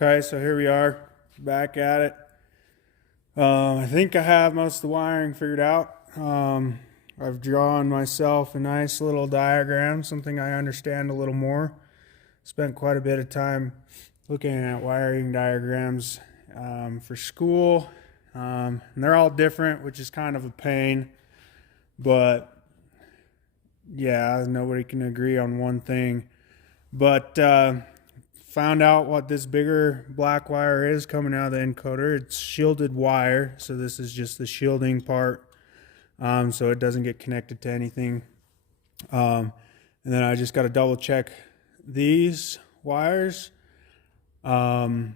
Okay, so here we are, back at it. I think I have most of the wiring figured out. I've drawn myself a nice little diagram, something I understand a little more. Spent quite a bit of time looking at wiring diagrams for school. And they're all different, which is kind of a pain. But yeah, nobody can agree on one thing. But found out what this bigger black wire is coming out of the encoder. It's shielded wire, so this is just the shielding part, so it doesn't get connected to anything. And then I just got to double check these wires to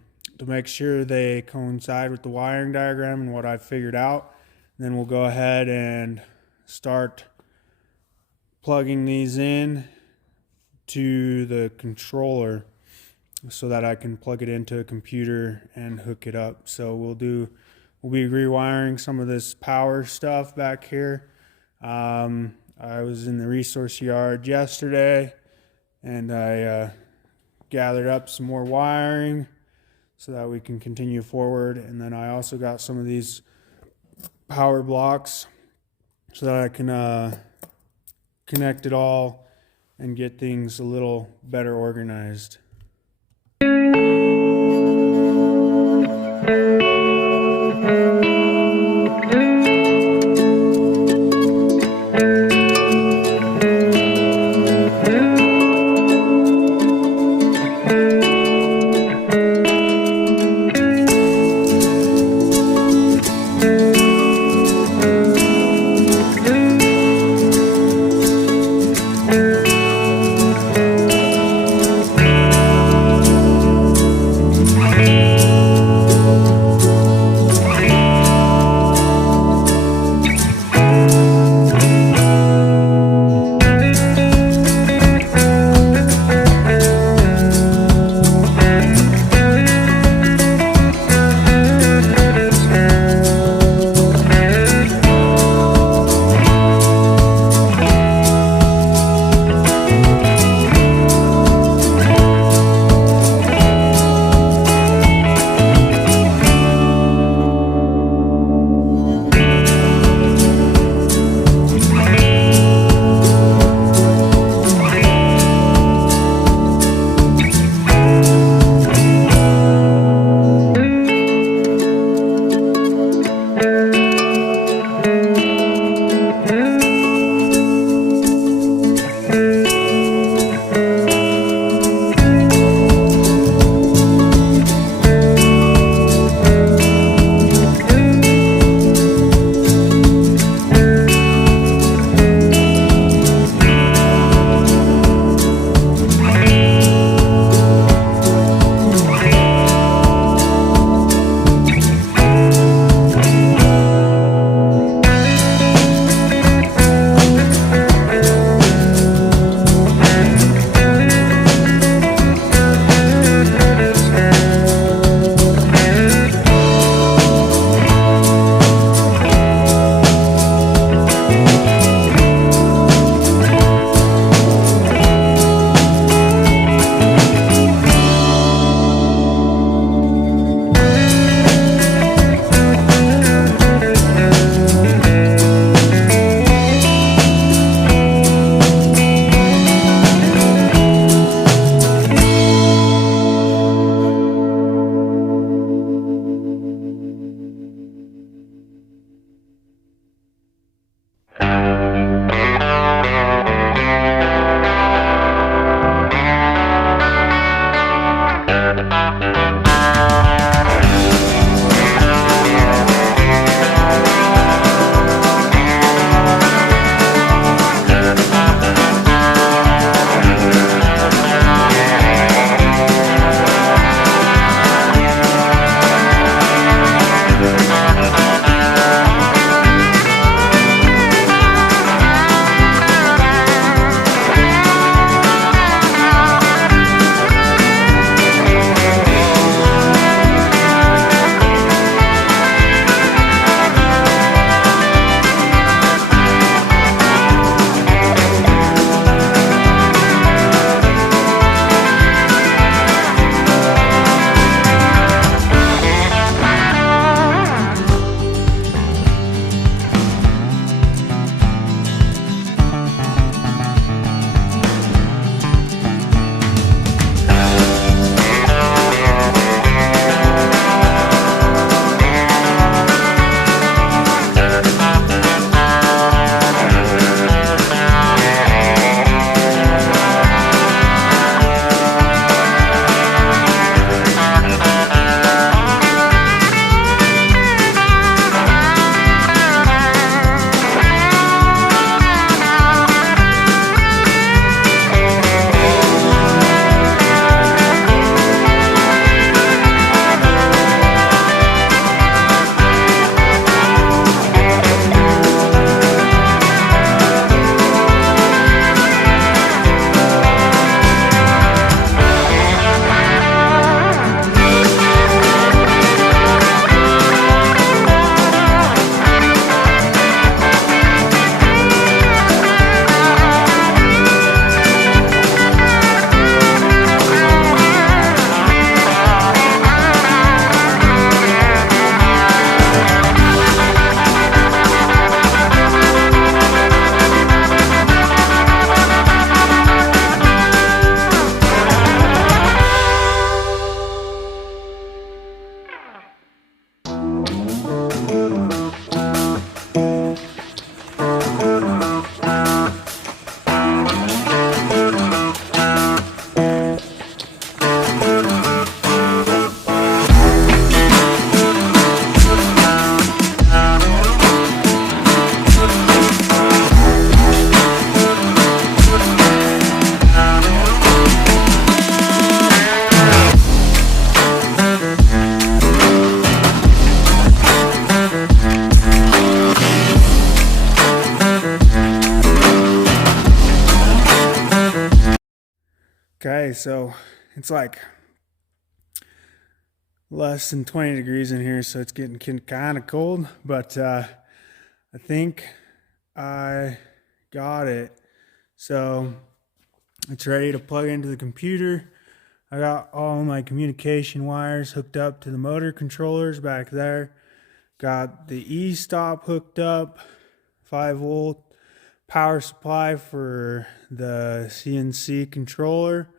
make sure they coincide with the wiring diagram and what I've figured out. And then we'll go ahead and start plugging these in to the controller so that I can plug it into a computer and hook it up. So we'll be rewiring some of this power stuff back here. I was in the resource yard yesterday and I gathered up some more wiring so that we can continue forward. And then I also got some of these power blocks so that I can connect it all and get things a little better organized. Okay, so it's like less than 20 degrees in here, so it's getting kind of cold, but I think I got it. So it's ready to plug into the computer. I got all my communication wires hooked up to the motor controllers back there. Got the e-stop hooked up, 5-volt power supply for the CNC controller,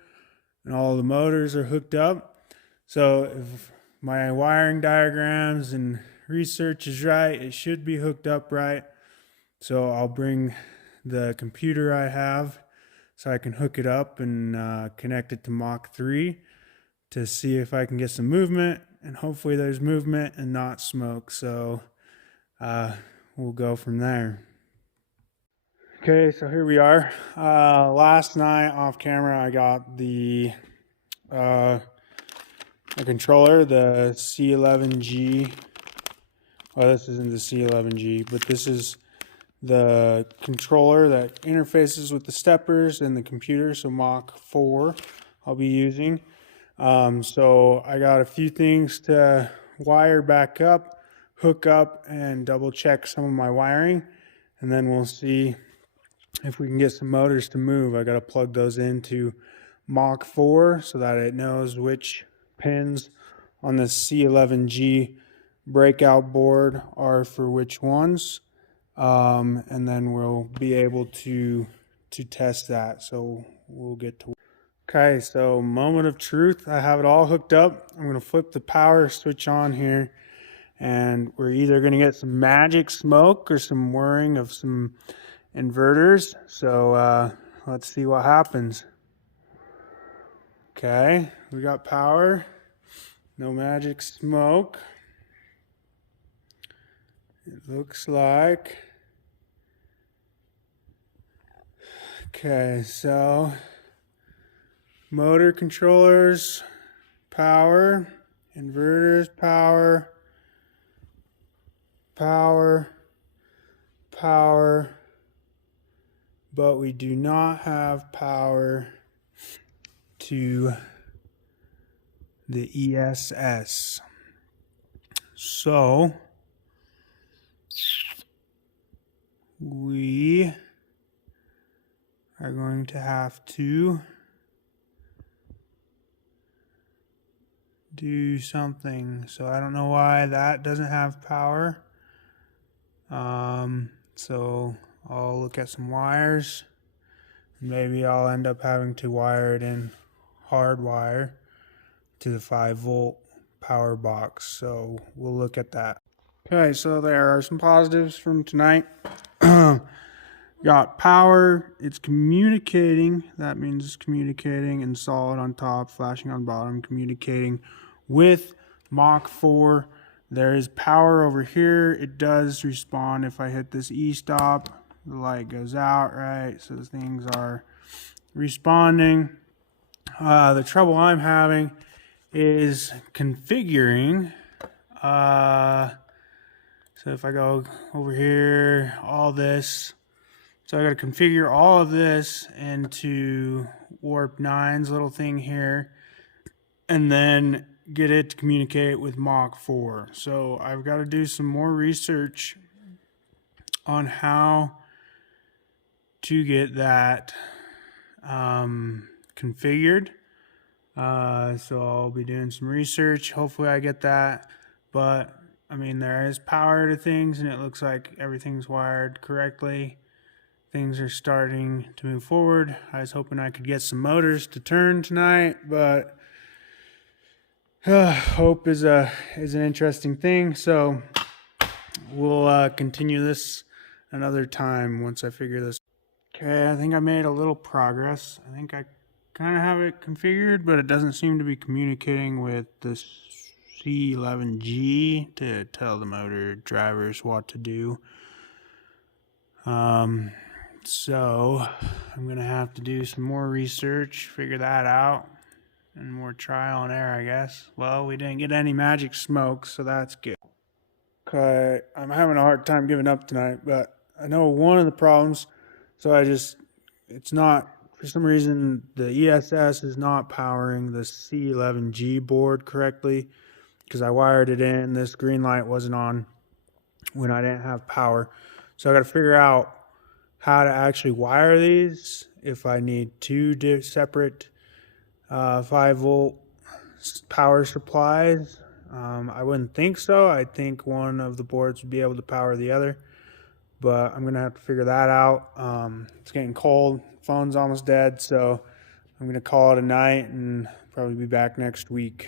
and all the motors are hooked up. So if my wiring diagrams and research is right, it should be hooked up right. So I'll bring the computer I have so I can hook it up and connect it to Mach 3 to see if I can get some movement, and hopefully there's movement and not smoke. So we'll go from there. Okay, so here we are. Last night off camera, I got the controller, the C11G. Oh, this isn't the C11G, but this is the controller that interfaces with the steppers and the computer. So Mach 4 I'll be using. So I got a few things to wire back up, hook up, and double check some of my wiring, and then we'll see if we can get some motors to move. I got to plug those into Mach 4 so that it knows which pins on the C11G breakout board are for which ones, and then we'll be able to test that. So we'll get to. Okay, so moment of truth. I have it all hooked up. I'm going to flip the power switch on here, and we're either going to get some magic smoke or some whirring of some inverters. So let's see what happens. Okay, we got power. No magic smoke. It looks like. Okay, so motor controllers, power, inverters, power, power, power, but we do not have power to the ESS. So we are going to have to do something. So I don't know why that doesn't have power. So I'll look at some wires. Maybe I'll end up having to wire it in hardwire to the 5-volt power box. So we'll look at that. Okay, so there are some positives from tonight. Got power. It's communicating. That means it's communicating, and solid on top, flashing on bottom, communicating with Mach 4. There is power over here. It does respond if I hit this e-stop. The light goes out, right? So things are responding. The trouble I'm having is configuring. So if I go over here, all this. So I got to configure all of this into Warp 9's little thing here, and then get it to communicate with Mach 4. So I've got to do some more research on how to get that configured. So I'll be doing some research. Hopefully I get that. But I mean, there is power to things, and it looks like everything's wired correctly. Things are starting to move forward. I was hoping I could get some motors to turn tonight, but hope is an interesting thing. So we'll continue this another time once I figure this. Okay, I think I made a little progress. I think I kind of have it configured, but it doesn't seem to be communicating with the C11G to tell the motor drivers what to do. So I'm going to have to do some more research, figure that out, and more trial and error, I guess. Well, we didn't get any magic smoke, so that's good. Okay, I'm having a hard time giving up tonight, but I know one of the problems, so it's not for some reason the ESS is not powering the C11G board correctly because I wired it in. This green light wasn't on when I didn't have power. So I got to figure out how to actually wire these, if I need two separate 5-volt power supplies. I wouldn't think so. I think one of the boards would be able to power the other, but I'm going to have to figure that out. It's getting cold. Phone's almost dead, so I'm going to call it a night and probably be back next week.